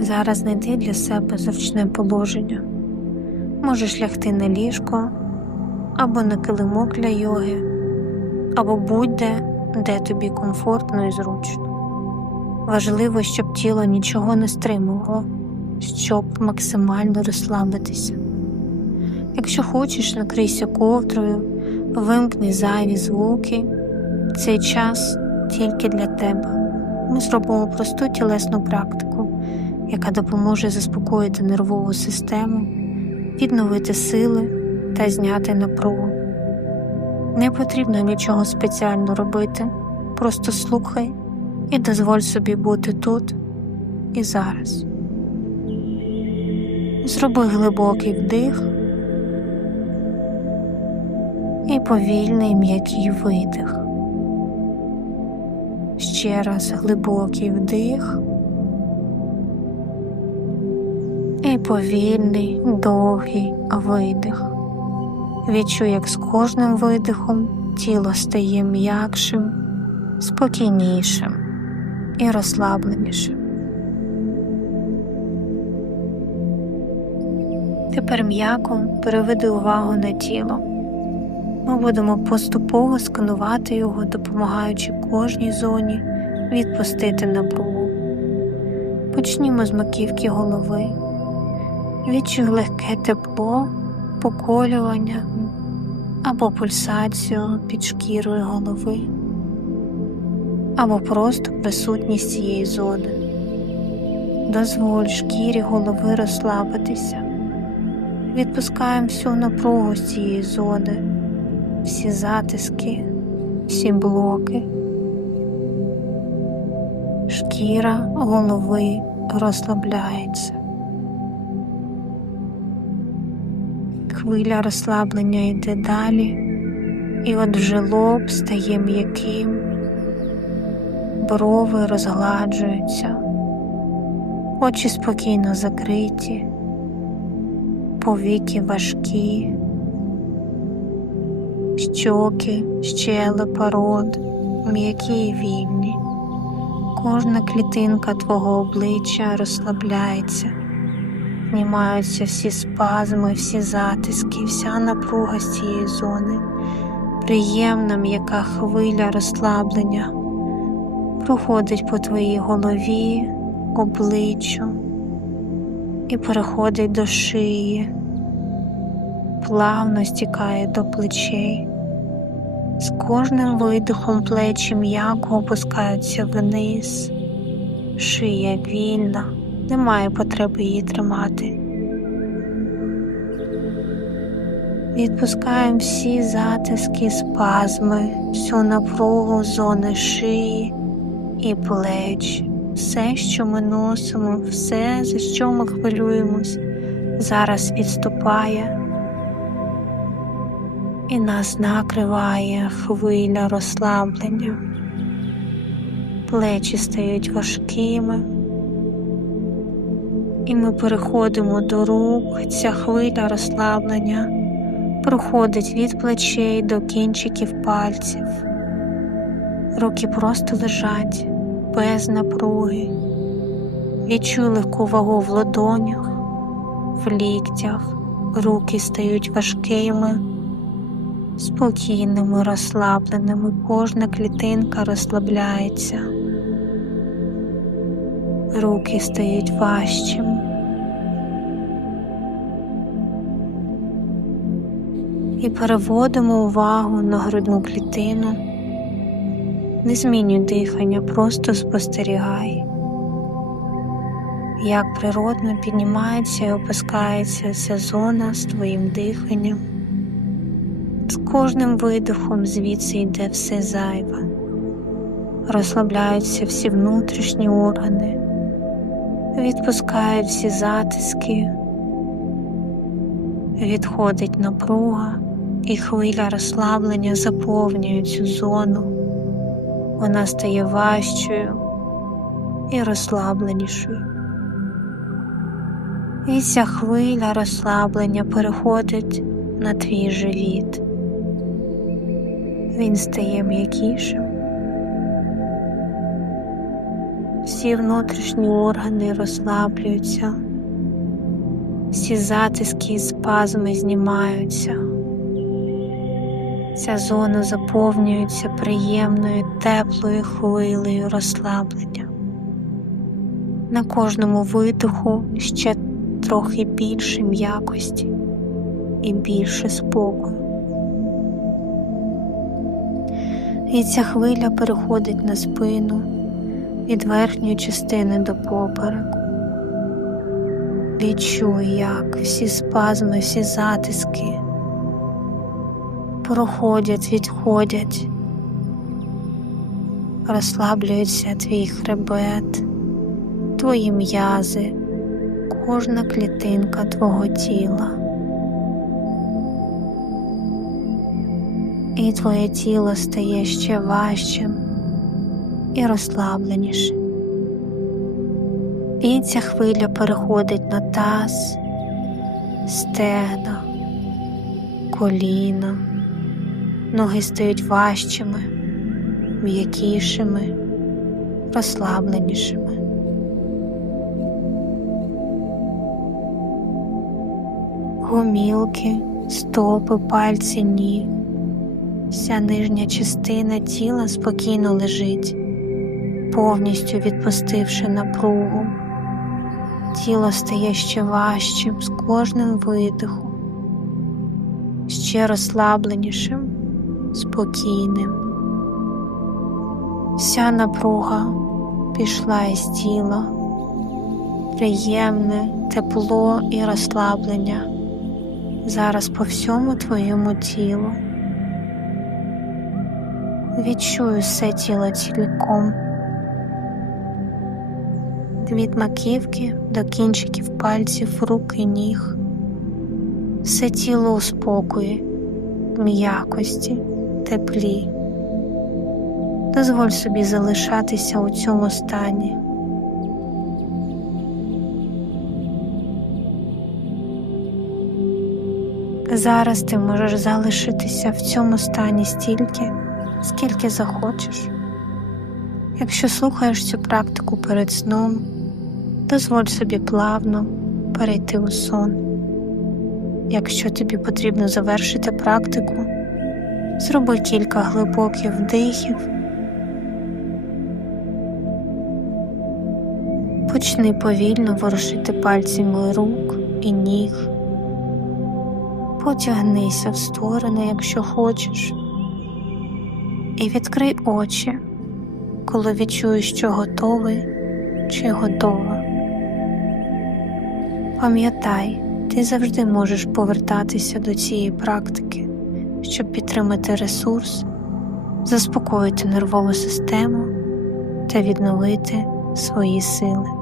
Зараз знайди для себе зручне положення. Можеш лягти на ліжко або на килимок для йоги, або будь-де, де тобі комфортно і зручно. Важливо, щоб тіло нічого не стримувало, щоб максимально розслабитися. Якщо хочеш, накрийся ковдрою, вимкни зайві звуки. Цей час тільки для тебе. Ми зробимо просту тілесну практику, яка допоможе заспокоїти нервову систему, відновити сили та зняти напругу. Не потрібно нічого спеціально робити, просто слухай і дозволь собі бути тут і зараз. Зроби глибокий вдих і повільний м'який видих. Ще раз глибокий вдих повільний довгий видих. Відчуй, як з кожним видихом тіло стає м'якшим, спокійнішим і розслабленішим. Тепер м'яко переведи увагу на тіло. Ми будемо поступово сканувати його, допомагаючи кожній зоні відпустити напругу. Почнімо з маківки голови. Відчуй легке тепло, поколювання або пульсацію під шкірою голови, або просто присутність цієї зони. Дозволь шкірі голови розслабитися. Відпускаємо всю напругу з цієї зони, всі затиски, всі блоки. Шкіра голови розслабляється. Хвиля розслаблення йде далі, і от вже лоб стає м'яким, брови розгладжуються, очі спокійно закриті, повіки важкі, щоки, щелепа, рот, м'які й вільні. Кожна клітинка твого обличчя розслабляється, знімаються всі спазми, всі затиски, вся напруга з цієї зони, приємна м'яка хвиля розслаблення проходить по твоїй голові, обличчю і переходить до шиї, плавно стікає до плечей. З кожним видихом плечі м'яко опускаються вниз, шия вільна, немає потреби її тримати. Відпускаємо всі затиски, спазми, всю напругу зони шиї і плеч, все, що ми носимо, все, за що ми хвилюємось, зараз відступає і нас накриває хвиля розслаблення. Плечі стають важкими, і ми переходимо до рук, ця хвиля розслаблення проходить від плечей до кінчиків пальців. Руки просто лежать без напруги, відчуй легку вагу в ладонях, в ліктях, руки стають важкими спокійними, розслабленими, кожна клітинка розслабляється, руки стають важчими. І переводимо увагу на грудну клітину. Не змінюй дихання, просто спостерігай, як природно піднімається і опускається ця зона з твоїм диханням. З кожним видихом звідси йде все зайве, розслабляються всі внутрішні органи, відпускають всі затиски, відходить напруга і хвиля розслаблення заповнює цю зону, вона стає важчою і розслабленішою. І ця хвиля розслаблення переходить на твій живіт він стає м'якішим. всі внутрішні органи розслаблюються, всі затиски і спазми знімаються. Ця зона заповнюється приємною теплою хвилею розслаблення. На кожному видиху ще трохи більше м'якості і більше спокою. І ця хвиля переходить на спину від верхньої частини до попереку. Відчуй, як всі спазми, всі затиски проходять, відходять, розслаблюється твій хребет, твої м'язи, кожна клітинка твого тіла. І твоє тіло стає ще важчим і розслабленішим. І ця хвиля переходить на таз, стегна, коліна, ноги стають важчими, м'якішими, розслабленішими. Гомілки, стопи, пальці, ніг. Вся нижня частина тіла спокійно лежить, повністю відпустивши напругу. Тіло стає ще важчим з кожним видихом, ще розслабленішим, спокійним. Вся напруга пішла із тіла, приємне тепло і розслаблення зараз по всьому твоєму тілу. Відчую все тіло цілком. Від маківки до кінчиків пальців рук і ніг. Все тіло у спокої, м'якості, теплі. Дозволь собі залишатися у цьому стані. Зараз ти можеш залишитися в цьому стані стільки, скільки захочеш. Якщо слухаєш цю практику перед сном, дозволь собі плавно перейти у сон. Якщо тобі потрібно завершити практику, зроби кілька глибоких вдихів. Почни повільно ворушити пальцями рук і ніг. Потягнися в сторони, якщо хочеш, і відкрий очі, коли відчуєш, що готовий чи готова. Пам'ятай, ти завжди можеш повертатися до цієї практики, щоб підтримати ресурс, заспокоїти нервову систему та відновити свої сили.